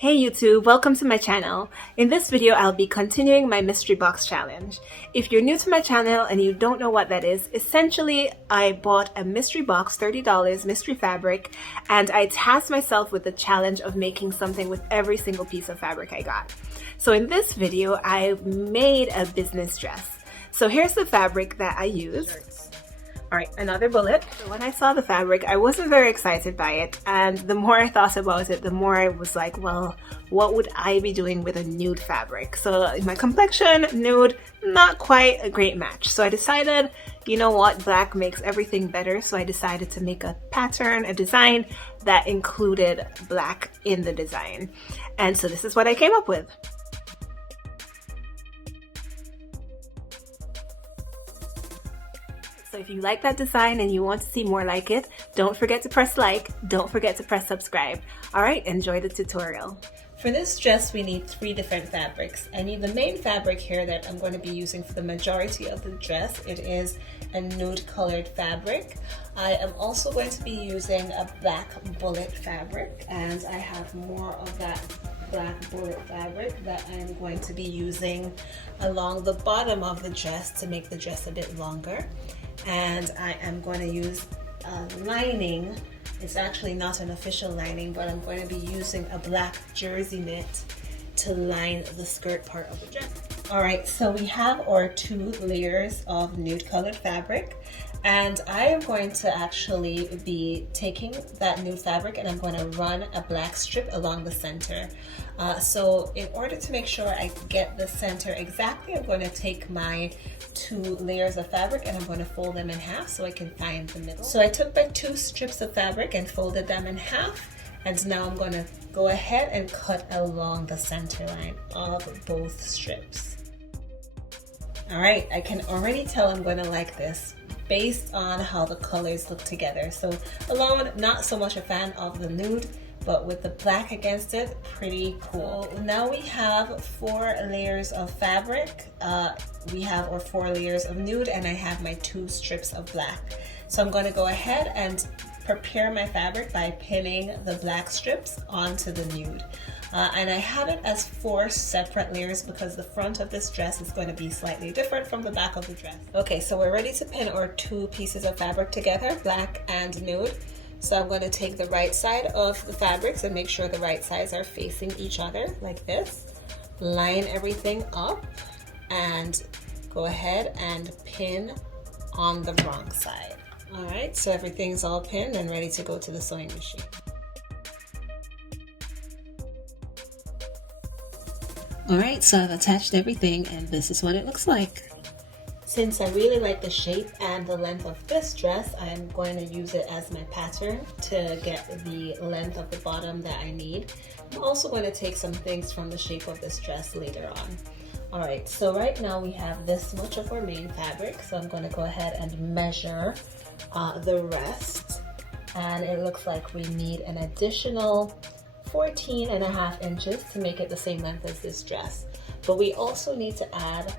Hey YouTube, welcome to my channel. In this video, I'll be continuing my mystery box challenge. If you're new to my channel and you don't know what that is, essentially I bought a mystery box, $30 mystery fabric, and I tasked myself with the challenge of making something with every single piece of fabric I got. So in this video, I made a business dress. So here's the fabric that I used. All right, another bullet. So when I saw the fabric, I wasn't very excited by it. And the more I thought about it, the more I was like, well, what would I be doing with a nude fabric? So my complexion, nude, not quite a great match. So I decided, you know what, black makes everything better. So I decided to make a pattern, a design that included black in the design. And so this is what I came up with. So if you like that design and you want to see more like it, don't forget to press like, don't forget to press subscribe. All right, enjoy the tutorial. For this dress, we need 3 different fabrics. I need the main fabric here that I'm going to be using for the majority of the dress. It is a nude colored fabric. I am also going to be using a black bullet fabric, and I have more of that black bullet fabric that I'm going to be using along the bottom of the dress to make the dress a bit longer. And I am going to use a lining. It's actually not an official lining, but I'm going to be using a black jersey knit to line the skirt part of the dress. All right, so we have our 2 layers of nude colored fabric, and I am going to actually be taking that nude fabric and I'm going to run a black strip along the center. So in order to make sure I get the center exactly, I'm going to take my 2 layers of fabric and I'm going to fold them in half so I can find the middle. So I took my 2 strips of fabric and folded them in half, and now I'm going to go ahead and cut along the center line of both strips. All right, I can already tell I'm going to like this based on how the colors look together. So alone, not so much a fan of the nude, but with the black against it, pretty cool. Now we have 4 layers of fabric. We have our 4 layers of nude, and I have my 2 strips of black. So I'm going to go ahead and prepare my fabric by pinning the black strips onto the nude. And I have it as 4 separate layers because the front of this dress is going to be slightly different from the back of the dress. Okay, so we're ready to pin our 2 pieces of fabric together, black and nude. So I'm going to take the right side of the fabrics and make sure the right sides are facing each other like this. Line everything up and go ahead and pin on the wrong side. All right, so everything's all pinned and ready to go to the sewing machine. All right, so I've attached everything and this is what it looks like. Since I really like the shape and the length of this dress, I'm going to use it as my pattern to get the length of the bottom that I need. I'm also going to take some things from the shape of this dress later on. All right, so right now we have this much of our main fabric, so I'm going to go ahead and measure the rest. And it looks like we need an additional 14.5 inches to make it the same length as this dress. But we also need to add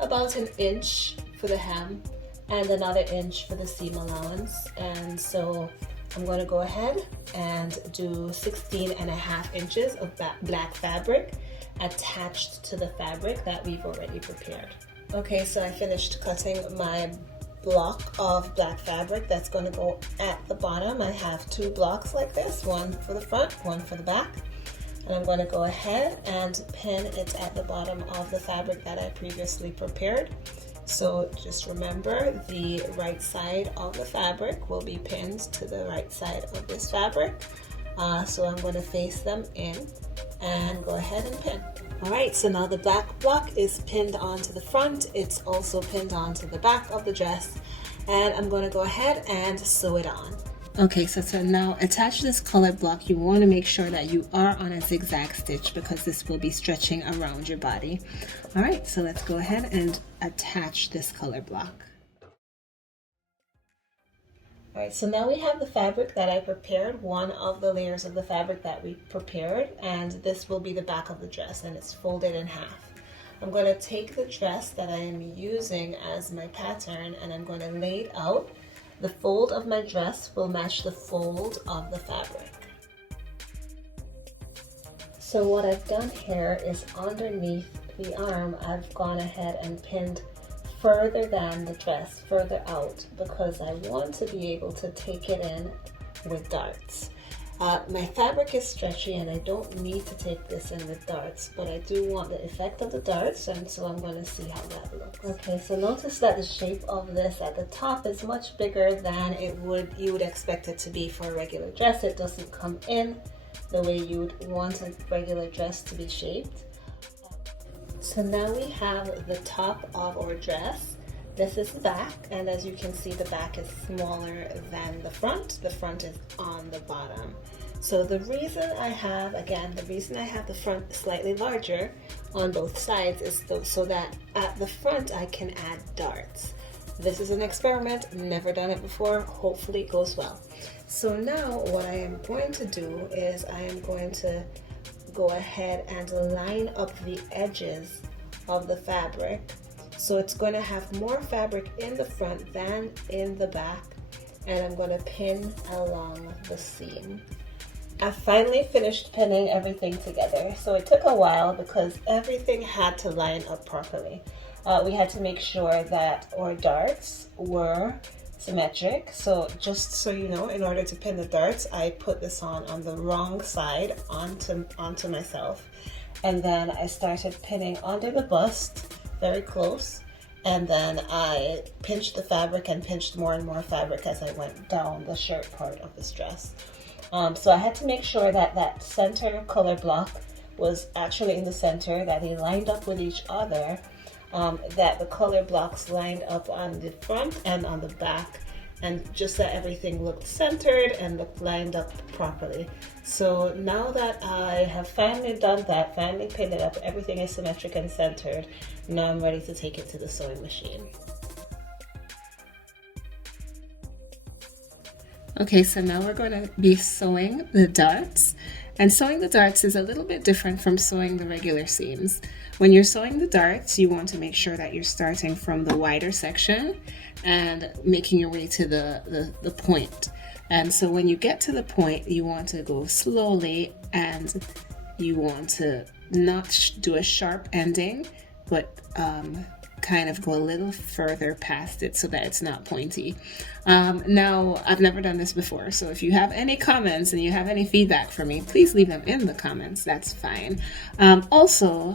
about an inch for the hem and another inch for the seam allowance. And so I'm going to go ahead and do 16.5 inches of black fabric attached to the fabric that we've already prepared. Okay, so I finished cutting my block of black fabric that's going to go at the bottom. I have 2 blocks like this, one for the front, one for the back. And I'm going to go ahead and pin it at the bottom of the fabric that I previously prepared. So just remember, the right side of the fabric will be pinned to the right side of this fabric. So I'm going to face them in and go ahead and pin. All right, so now the black block is pinned onto the front. It's also pinned onto the back of the dress. And I'm going to go ahead and sew it on. Okay, so to now attach this colored block, you want to make sure that you are on a zigzag stitch because this will be stretching around your body. All right, so let's go ahead and attach this color block. All right, so now we have the fabric that I prepared, one of the layers of the fabric that we prepared, and this will be the back of the dress, and it's folded in half. I'm going to take the dress that I am using as my pattern and I'm going to lay it out. The fold of my dress will match the fold of the fabric. So what I've done here is underneath the arm, I've gone ahead and pinned further than the dress, further out, because I want to be able to take it in with darts. My fabric is stretchy and I don't need to take this in with darts, but I do want the effect of the darts, and so I'm going to see how that looks. Okay, so notice that the shape of this at the top is much bigger than you would expect it to be for a regular dress. It doesn't come in the way you would want a regular dress to be shaped. So now we have the top of our dress. This is the back, and as you can see, the back is smaller than the front. The front is on the bottom. So the reason I have the front slightly larger on both sides is so that at the front I can add darts. This is an experiment, never done it before, hopefully it goes well. So now what I am going to do is I am going to go ahead and line up the edges of the fabric. So it's going to have more fabric in the front than in the back, and I'm going to pin along the seam. I finally finished pinning everything together. So it took a while because everything had to line up properly. We had to make sure that our darts were symmetric. So just so you know, in order to pin the darts, I put this on the wrong side onto myself. And then I started pinning under the bust, very close. And then I pinched the fabric and pinched more and more fabric as I went down the shirt part of this dress. So I had to make sure that that center color block was actually in the center, that they lined up with each other, that the color blocks lined up on the front and on the back, and just that everything looked centered and looked lined up properly. So now that I have finally done that, finally pinned it up, everything is symmetric and centered, now I'm ready to take it to the sewing machine. Okay, so now we're going to be sewing the darts. And sewing the darts is a little bit different from sewing the regular seams. When you're sewing the darts, you want to make sure that you're starting from the wider section and making your way to the point. And so when you get to the point, you want to go slowly, and you want to not do a sharp ending, but kind of go a little further past it so that it's not pointy. Now, I've never done this before, so if you have any comments and you have any feedback for me, please leave them in the comments. That's fine. Also,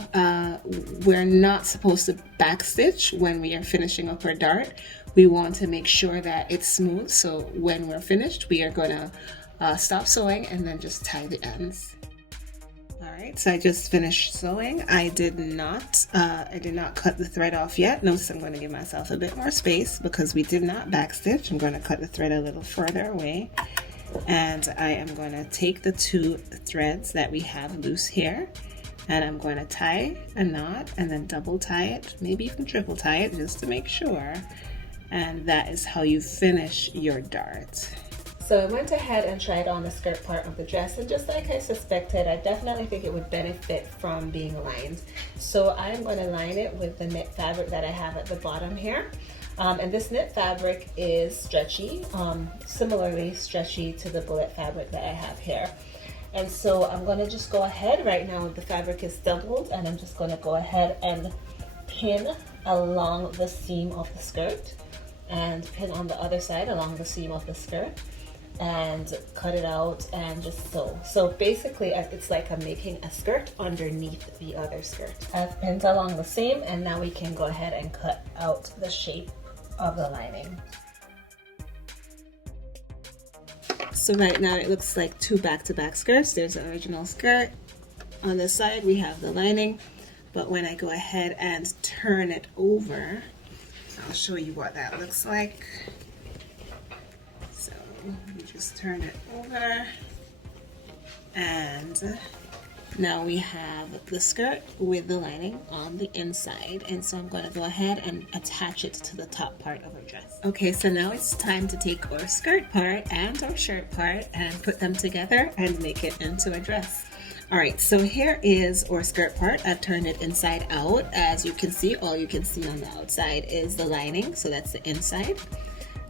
we're not supposed to backstitch when we are finishing up our dart. We want to make sure that it's smooth, so when we're finished, we are going to stop sewing and then just tie the ends. Alright, so I just finished sewing. I did not cut the thread off yet. Notice I'm going to give myself a bit more space because we did not backstitch. I'm going to cut the thread a little further away, and I am going to take the two threads that we have loose here, and I'm going to tie a knot and then double tie it, maybe even triple tie it just to make sure, and that is how you finish your dart. So I went ahead and tried on the skirt part of the dress, and just like I suspected, I definitely think it would benefit from being lined. So I'm going to line it with the knit fabric that I have at the bottom here. And this knit fabric is stretchy, similarly stretchy to the bullet fabric that I have here. And so I'm going to just go ahead, right now the fabric is doubled, and I'm just going to go ahead and pin along the seam of the skirt, and pin on the other side along the seam of the skirt, and cut it out and just sew. So basically it's like I'm making a skirt underneath the other skirt. I've pinned along the seam, and now we can go ahead and cut out the shape of the lining. So right now it looks like two back-to-back skirts. There's the original skirt. On the side we have the lining, but when I go ahead and turn it over, I'll show you what that looks like. So you just turn it over, and now we have the skirt with the lining on the inside, and so I'm going to go ahead and attach it to the top part of our dress. Okay, so now it's time to take our skirt part and our shirt part and put them together and make it into a dress. Alright, so here is our skirt part. I've turned it inside out. As you can see, all you can see on the outside is the lining, so that's the inside.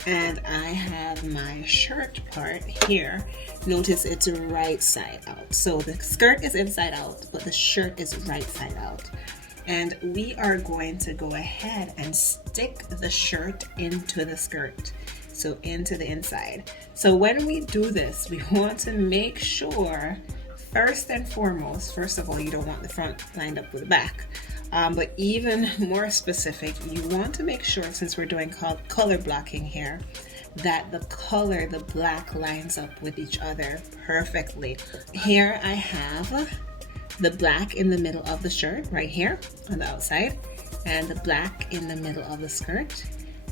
And I have my shirt part here. Notice it's right side out. So the skirt is inside out, but the shirt is right side out. And we are going to go ahead and stick the shirt into the skirt. So into the inside. So when we do this, we want to make sure, first and foremost, first of all, you don't want the front lined up with the back. But even more specific, you want to make sure, since we're doing color blocking here, that the color, the black, lines up with each other perfectly. Here I have the black in the middle of the shirt right here on the outside, and the black in the middle of the skirt.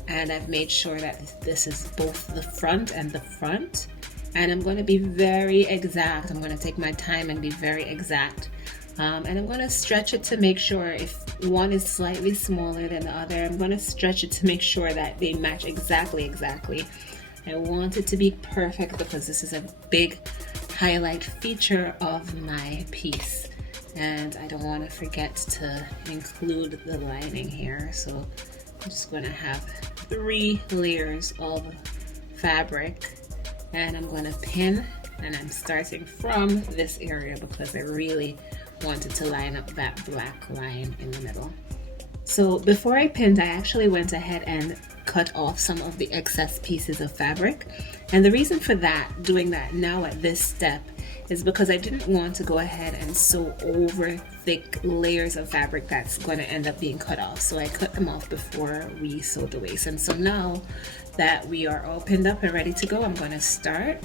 And I've made sure that this is both the front and the front. And I'm going to be very exact. I'm going to take my time and be very exact. And I'm going to stretch it to make sure if one is slightly smaller than the other, I'm going to stretch it to make sure that they match exactly. I want it to be perfect because this is a big highlight feature of my piece. And I don't want to forget to include the lining here. So I'm just going to have 3 layers of fabric, and I'm going to pin, and I'm starting from this area because I really wanted to line up that black line in the middle. So before I pinned, I actually went ahead and cut off some of the excess pieces of fabric. And the reason for that, doing that now at this step, is because I didn't want to go ahead and sew over thick layers of fabric that's going to end up being cut off. So I cut them off before we sewed the waist. And so now that we are all pinned up and ready to go, I'm going to start.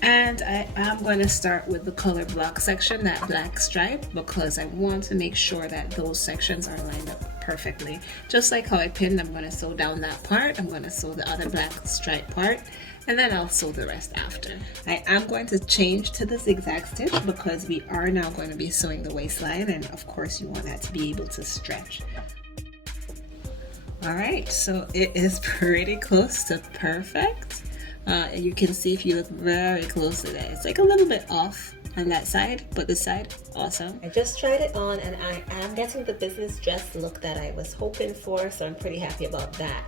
And I am going to start with the color block section, that black stripe, because I want to make sure that those sections are lined up perfectly. Just like how I pinned, I'm going to sew down that part. I'm going to sew the other black stripe part, and then I'll sew the rest after. I am going to change to the zigzag stitch because we are now going to be sewing the waistline, and of course you want that to be able to stretch. All right, so it is pretty close to perfect. You can see if you look very close to that, it's like a little bit off on that side, but this side, awesome. I just tried it on and I am getting the business dress look that I was hoping for, so I'm pretty happy about that.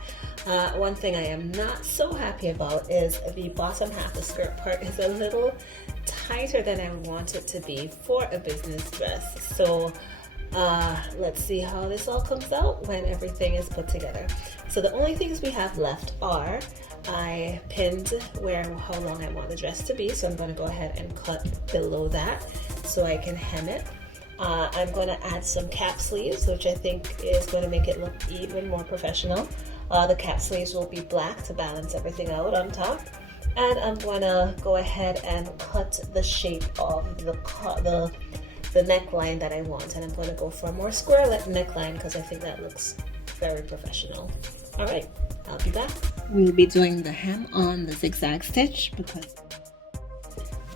One thing I am not so happy about is the bottom half, the skirt part, is a little tighter than I want it to be for a business dress. So let's see how this all comes out when everything is put together. So the only things we have left are, I pinned how long I want the dress to be, so I'm going to go ahead and cut below that so I can hem it. I'm going to add some cap sleeves, which I think is going to make it look even more professional. The cap sleeves will be black to balance everything out on top. And I'm going to go ahead and cut the shape of the neckline that I want, and I'm going to go for a more square neckline because I think that looks very professional. All right, I'll be back. We'll be doing the hem on the zigzag stitch because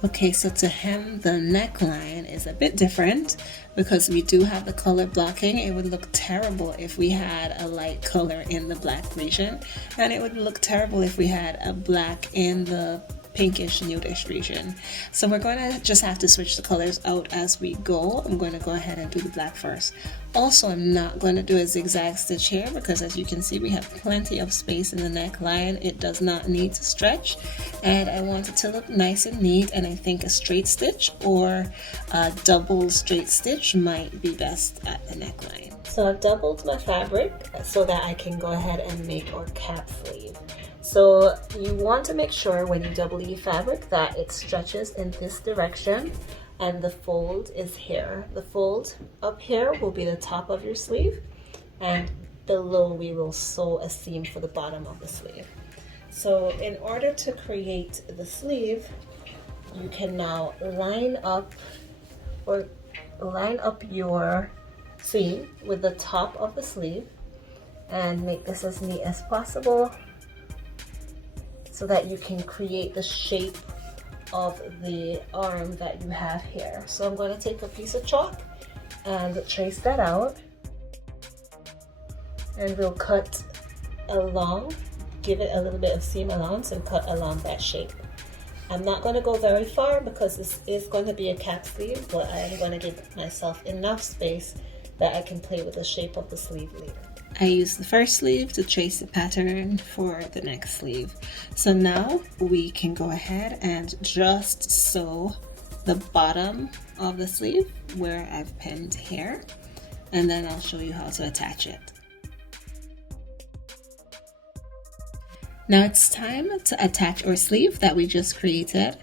okay, so to hem the neckline is a bit different because we do have the color blocking. It would look terrible if we had a light color in the black region, and it would look terrible if we had a black in the pinkish nudish region. So we're going to just have to switch the colors out as we go. I'm going to go ahead and do the black first. Also, I'm not going to do a zigzag stitch here because as you can see, we have plenty of space in the neckline. It does not need to stretch, and I want it to look nice and neat, and I think a straight stitch or a double straight stitch might be best at the neckline. So I've doubled my fabric so that I can go ahead and make our cap sleeve. So you want to make sure when you double your fabric that it stretches in this direction and the fold is here. The fold up here will be the top of your sleeve, and below we will sew a seam for the bottom of the sleeve. So in order to create the sleeve, you can now line up your seam with the top of the sleeve and make this as neat as possible, so that you can create the shape of the arm that you have here. So I'm going to take a piece of chalk and trace that out, and we'll cut along, give it a little bit of seam allowance and cut along that shape. I'm not going to go very far because this is going to be a cap sleeve, but I am going to give myself enough space that I can play with the shape of the sleeve later. I use the first sleeve to trace the pattern for the next sleeve. So now we can go ahead and just sew the bottom of the sleeve where I've pinned here, and then I'll show you how to attach it. Now it's time to attach our sleeve that we just created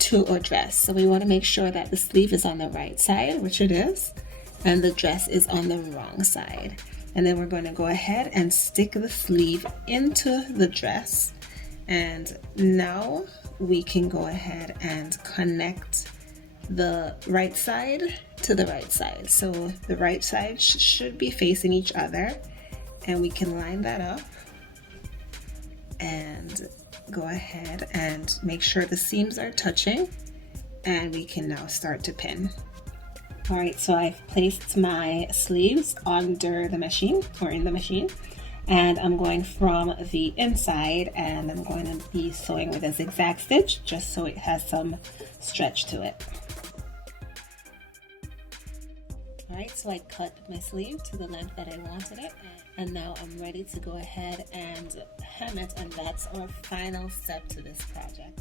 to our dress. So we want to make sure that the sleeve is on the right side, which it is, and the dress is on the wrong side. And then we're going to go ahead and stick the sleeve into the dress. And now we can go ahead and connect the right side to the right side. So the right side should be facing each other, and we can line that up and go ahead and make sure the seams are touching, and we can now start to pin. All right, so I've placed my sleeves under the machine, or in the machine, and I'm going from the inside, and I'm going to be sewing with a zigzag stitch just so it has some stretch to it. All right, so I cut my sleeve to the length that I wanted it, and now I'm ready to go ahead and hem it, and that's our final step to this project.